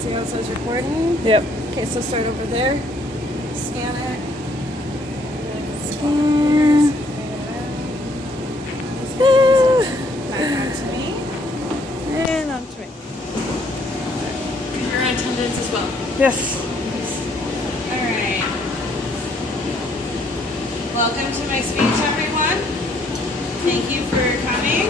See how it says recording? Yep. Okay, so start over there. Scan it. Scan. Back onto me. And on to me. You're in attendance as well. Yes. Alright. Welcome to my speech, everyone. Thank you for coming.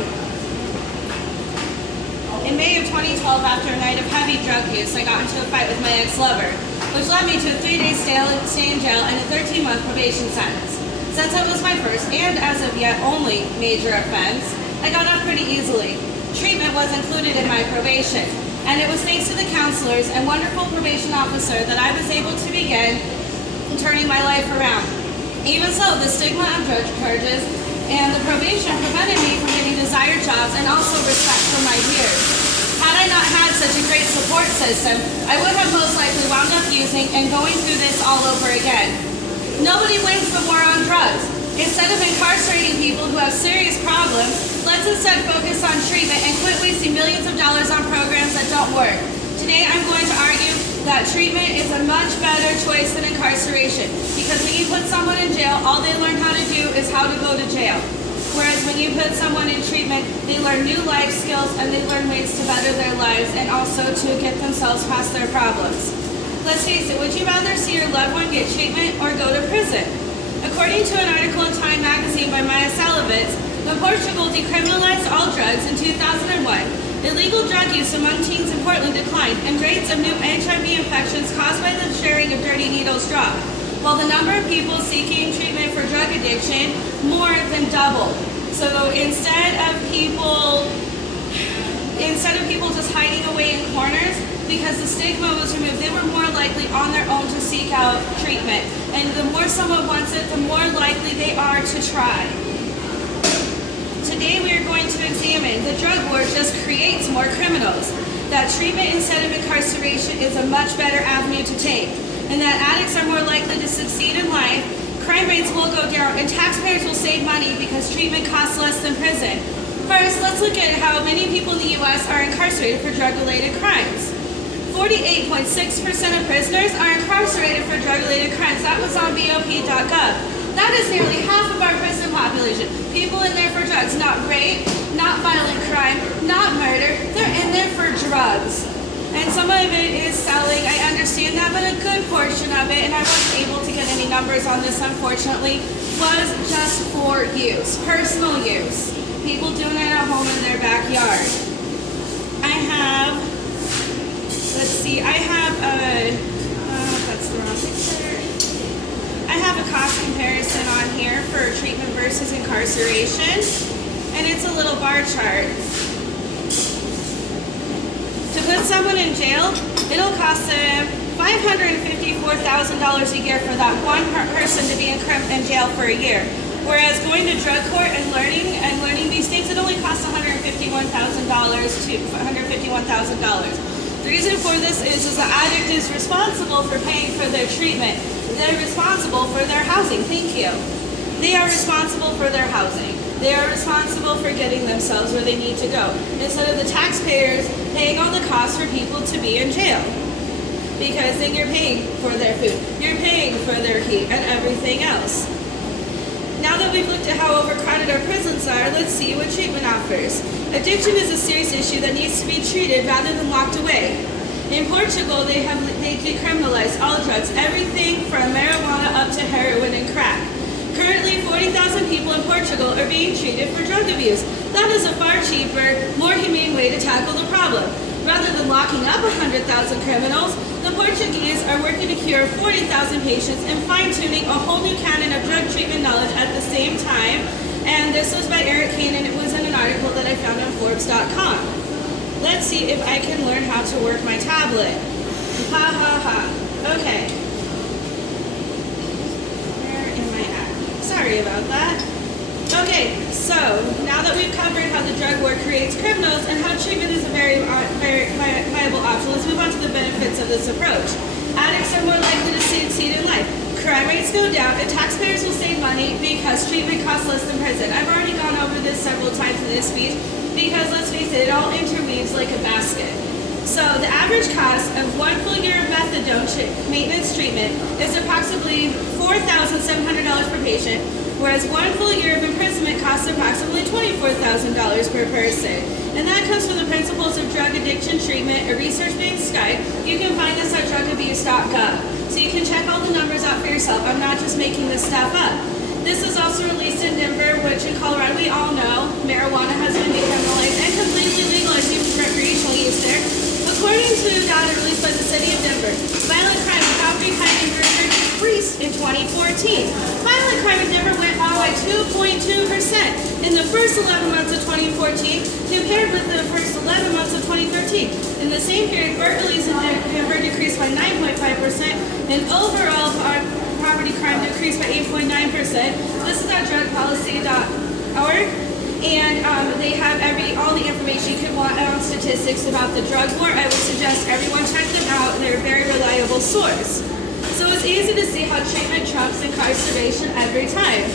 In May of 2012, after a night of heavy drug use, I got into a fight with my ex-lover, which led me to a 3-day stay in jail and a 13-month probation sentence. Since it was my first, and as of yet only, major offense, I got off pretty easily. Treatment was included in my probation, and it was thanks to the counselors and wonderful probation officer that I was able to begin turning my life around. Even so, the stigma of drug charges and the probation prevented me from getting desired jobs and also respect from my peers. Had I not had such a great support system, I would have most likely wound up using and going through this all over again. Nobody wins the war on drugs. Instead of incarcerating people who have serious problems, let's instead focus on treatment and quit wasting millions of dollars on programs that don't work. Today I'm going to argue that treatment is a much better choice than incarceration, because when you put someone in jail, all they learn how to do is how to go to jail. Whereas when you put someone in treatment, they learn new life skills and they learn ways to better their lives and also to get themselves past their problems. Let's face it, would you rather see your loved one get treatment or go to prison? According to an article in Time magazine by Maya Salovitz, when Portugal decriminalized all drugs in 2001, illegal drug use among teens in Portland declined, and rates of new HIV infections caused by the sharing of dirty needles dropped, while the number of people seeking treatment for drug addiction more than doubled. So instead of people just hiding away in corners, because the stigma was removed, they were more likely on their own to seek out treatment. And the more someone wants it, the more likely they are to try. Today we are going to examine the drug war just creates more criminals, that treatment instead of incarceration is a much better avenue to take, and that addicts are more likely to succeed in life, crime rates will go down, and taxpayers will save money because treatment costs less than prison. First, let's look at how many people in the U.S. are incarcerated for drug-related crimes. 48.6% of prisoners are incarcerated for drug-related crimes. That was on BOP.gov. That is nearly half of our prison population. People in there for drugs, not rape, not violent crime, not murder. They're in there for drugs. And some of it is selling, I understand that, but a good portion of it, and I wasn't able to get any numbers on this unfortunately, was just for use, personal use. People doing it at home in their backyard. I have, let's see, I have a, that's the wrong picture. I have a cost comparison on here for treatment versus incarceration, and it's a little bar chart. To put someone in jail, it'll cost them $554,000 a year for that one person to be in jail for a year. Whereas going to drug court and learning these things, it only costs $151,000 to $151,000. The reason for this is the addict is responsible for paying for their treatment. They're responsible for their housing. Thank you. They are responsible for their housing. They are responsible for getting themselves where they need to go, instead of the taxpayers paying all the costs for people to be in jail. Because then you're paying for their food, you're paying for their heat, and everything else. Now that we've looked at how overcrowded our prisons are, let's see what treatment offers. Addiction is a serious issue that needs to be treated rather than locked away. In Portugal, they decriminalized all drugs, everything from marijuana up to heroin and crack. Currently, 40,000 people in Portugal are being treated for drug abuse. That is a far cheaper, more humane way to tackle the problem. Rather than locking up 100,000 criminals, the Portuguese are working to cure 40,000 patients and fine-tuning a whole new canon of drug treatment knowledge at the same time. And this was by Eric Kane, and it was in an article that I found on Forbes.com. Let's see if I can learn how to work my tablet. Ha ha ha. Okay. Where am I at? Sorry about that. Okay, so now that we've covered how the drug war creates criminals and how treatment is a very viable option, let's move on to the benefits of this approach. Addicts are more likely to succeed in life. Crime rates go down, and taxpayers will save money because treatment costs less than prison. I've already gone over this several times in this speech because, let's face it, it all interweaves like a basket. So the average average cost of 1 full year of methadone maintenance treatment is approximately $4,700 per patient, whereas 1 full year of imprisonment costs approximately $24,000 per person. And that comes from the Principles of Drug Addiction Treatment, a research-based guide. You can find this at drugabuse.gov. So you can check all the numbers out for yourself. I'm not just making this stuff up. This is also released in Denver, which in Colorado we all know marijuana has been decriminalized and completely legalized even for recreational use there. According to data released by the city of Denver, violent crime and property crime in Denver decreased in 2014. Violent crime in Denver went up by 2.2% in the first 11 months of 2014 compared with the first 11 months of 2013. In the same period, burglaries in Denver decreased by 9.5% and overall property crime decreased by 8.9%. This is at drugpolicy.org. And they have all the information you could want on statistics about the drug war. I would suggest everyone check them out. They're a very reliable source. So it's easy to see how treatment trumps incarceration every time.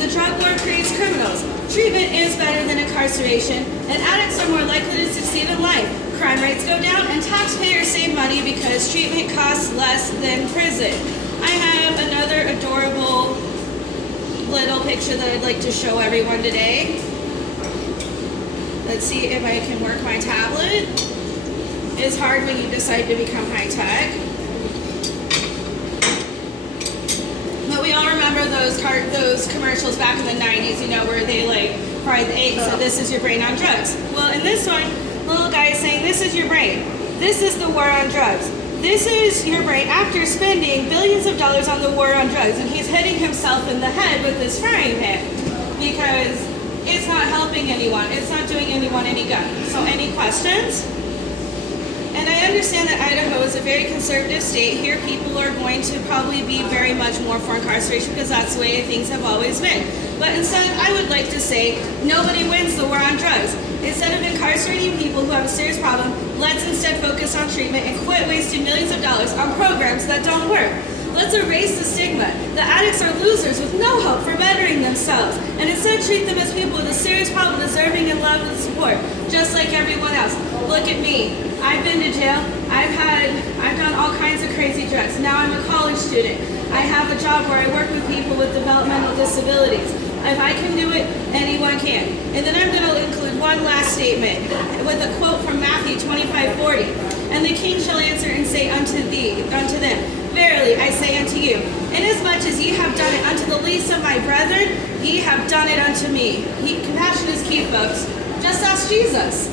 The drug war creates criminals. Treatment is better than incarceration, and addicts are more likely to succeed in life. Crime rates go down, and taxpayers save money because treatment costs less than prison. I have another adorable little picture that I'd like to show everyone today. Let's see if I can work my tablet. It's hard when you decide to become high tech. But we all remember those commercials back in the 90s, you know, where they like fried the egg and said, "This is your brain on drugs." Well, in this one, the little guy is saying, "This is your brain. This is the war on drugs. This is your brain after spending billions of dollars on the war on drugs." And he's hitting himself in the head with this frying pan because it's not helping anyone. It's not doing anyone any good. So any questions? And I understand that Idaho is a very conservative state. Here people are going to probably be very much more for incarceration because that's the way things have always been. But instead, I would like to say, nobody wins the war on drugs. Instead of incarcerating people who have a serious problem, let's instead focus on treatment and quit wasting millions of dollars on programs that don't work. Let's erase the stigma. The addicts are losers with no hope for bettering themselves, and instead treat them as people with a serious problem deserving of love and support, just like everyone else. Look at me. I've been to jail. I've done all kinds of crazy drugs. Now I'm a college student. I have a job where I work with people with developmental disabilities. If I can do it, anyone can. And then I'm going to include one last statement with a quote from Matthew 25:40. "And the king shall answer and say unto them, Verily I say unto you, inasmuch as ye have done it unto the least of my brethren, ye have done it unto me." Compassion is key, folks. Just ask Jesus.